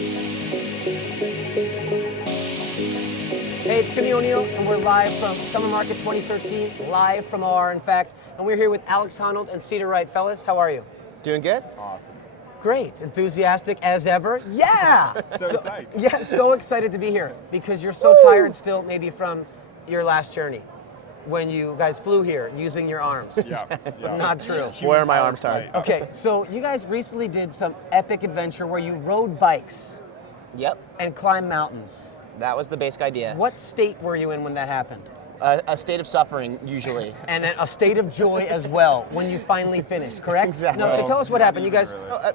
Hey, it's Timmy O'Neill, and we're live from Summer Market 2013, live from OR, in fact. And we're here with Alex Honnold and Cedar Wright. Fellas, how are you? Doing good? Awesome. Great. Enthusiastic as ever. Yeah! So excited. Yeah, so excited to be here because you're so tired still, maybe from your last journey when you guys flew here using your arms. Yeah. Not true. Where are my arms tired? Okay, so you guys recently did some epic adventure where you rode bikes Yep, and climbed mountains. that was the basic idea. What state were you in when that happened? A state of suffering, usually. And then a state of joy as well when you finally finished, correct? Exactly. No, so tell us what happened. You guys,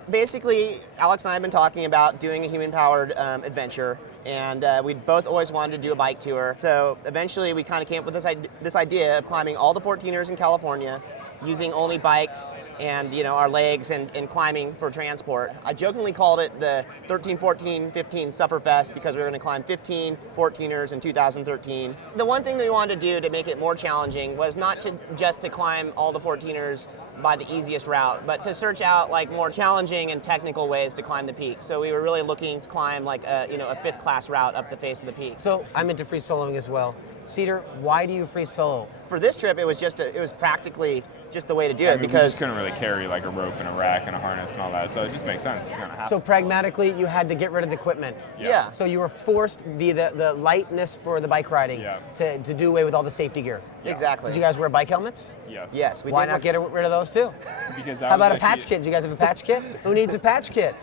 Basically, Alex and I have been talking about doing a human-powered adventure, and we both always wanted to do a bike tour. So eventually, we kind of came up with this idea of climbing all the 14ers in California, using only bikes and our legs and climbing for transport. I jokingly called it the 13, 14, 15 Sufferfest because we were going to climb 15 14ers in 2013. The one thing that we wanted to do to make it more challenging was not just to climb all the 14ers by the easiest route, but to search out like more challenging and technical ways to climb the peak. So we were really looking to climb like a fifth class route up the face of the peak. so I'm into free soloing as well. Cedar, why do you free solo? For this trip, it was practically just the way to do I it mean, we because just couldn't really carry like a rope and a rack and a harness and all that, so it just makes sense. You're gonna have So pragmatically, you had to get rid of the equipment. yeah. So you were forced via the lightness for the bike riding Yeah. to do away with all the safety gear. Exactly. Did you guys wear bike helmets? Yes. Yes, we Why did. not get rid of those too? Because that How about a was patch actually- kit? Do you guys have a patch kit? Who needs a patch kit?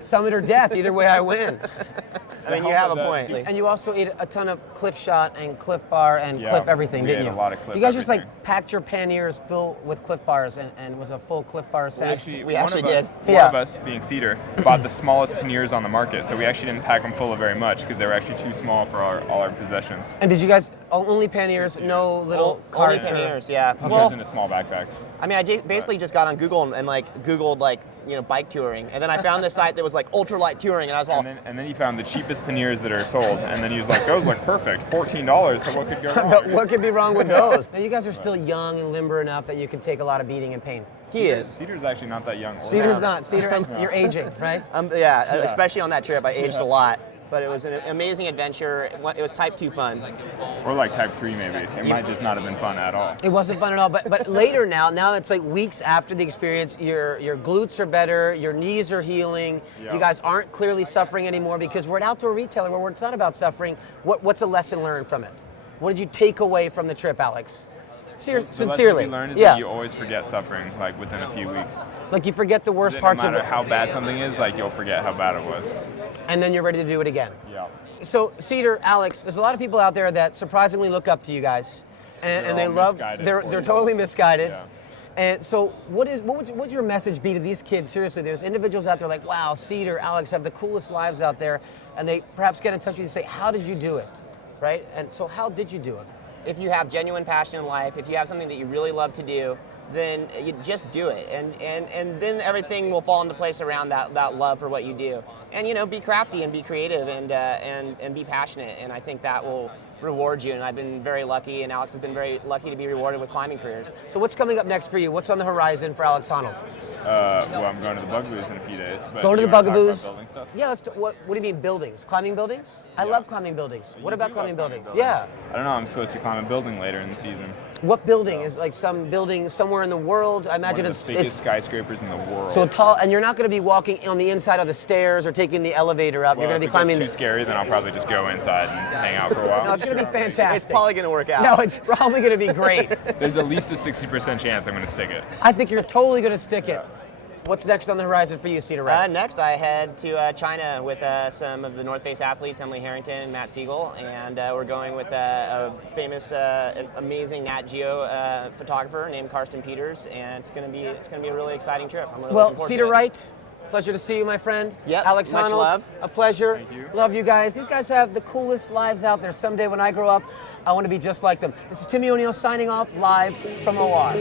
Summit or death, either way I win. I mean, you have a point. And you also ate a ton of Cliff Shot and Cliff Bar and Yeah, Cliff everything, we didn't ate you? a lot of Cliff You guys just like everything. packed your panniers full with Cliff Bars and was a full Cliff Bar set. Actually, We one actually of us, did. Yeah. One of us, being Cedar, bought the smallest panniers on the market, so we actually didn't pack them full of very much because they were actually too small for all our possessions. And did you guys only panniers, no little Only carts? or- panniers, yeah. It Well, was in a small backpack. I mean, basically just got on Google and like Googled like bike touring, and then I found this site that was like ultralight touring, and I was all, And then he found the cheapest panniers that are sold, and then he was like, those look perfect, $14, what could go wrong? What could be wrong with those? Now you guys are still young and limber enough that you can take a lot of beating and pain. he is. Cedar's actually not that young. Cedar's not. Cedar, you're aging, right? Yeah, especially on that trip, I aged a lot, but it was an amazing adventure. It was type 2 fun. Or like type 3 maybe. It might just not have been fun at all. It wasn't fun at all, but later now it's like weeks after the experience, your glutes are better, your knees are healing, Yeah. you guys aren't clearly suffering anymore because we're an outdoor retailer where it's not about suffering. What's a lesson learned from it? What did you take away from the trip, Alex? Sincerely. The lesson we learned is yeah. that you always forget suffering like within a few weeks. Like you forget the worst No parts of matter it, how bad something is, like you'll forget how bad it was. and then you're ready to do it again. Yeah. So Cedar, Alex, there's a lot of people out there that surprisingly look up to you guys, and They're they all love. misguided. They're totally misguided. Yeah. And so, what would your message be to these kids? Seriously, there's individuals out there like, wow, Cedar, Alex have the coolest lives out there, and they perhaps get in touch with you and say, how did you do it, right? And so, how did you do it? If you have genuine passion in life, if you have something that you really love to do, then you just do it, and then everything will fall into place around that love for what you do. And be crafty and be creative and be passionate, and I think that will reward you. And I've been very lucky, and Alex has been very lucky to be rewarded with climbing careers. So, what's coming up next for you? What's on the horizon for Alex Honnold? Well, I'm going to the Bugaboos in a few days. But Going to you the wanna talk about Bugaboos. building stuff? Yeah, what do you mean buildings? Climbing buildings? I Yeah. love climbing buildings. What You about do climbing love buildings? buildings. Yeah. I don't know. I'm supposed to climb a building later in the season. What building is like some building somewhere in the world? I imagine One of it's the biggest skyscrapers in the world. so tall, and you're not going to be walking on the inside of the stairs or taking the elevator up. Well, You're going to be if it climbing. gets too scary, then I'll probably just go inside and hang out for a while. No, it's going to be It's fantastic. probably going to work out. No, it's probably going to be great. There's at least a 60% chance I'm going to stick it. I think you're totally going to stick it. What's next on the horizon for you, Cedar Wright? Next, I head to China with some of the North Face athletes, Emily Harrington and Matt Siegel, and we're going with a famous, amazing Nat Geo photographer named Karsten Peters, and it's going to be a really exciting trip. I'm really Well, looking forward Cedar to it. Wright, pleasure to see you, my friend. Yep, Alex much Honnold, love. a pleasure. Thank you. Love you guys. These guys have the coolest lives out there. Someday when I grow up, I want to be just like them. This is Timmy O'Neill signing off live from OR.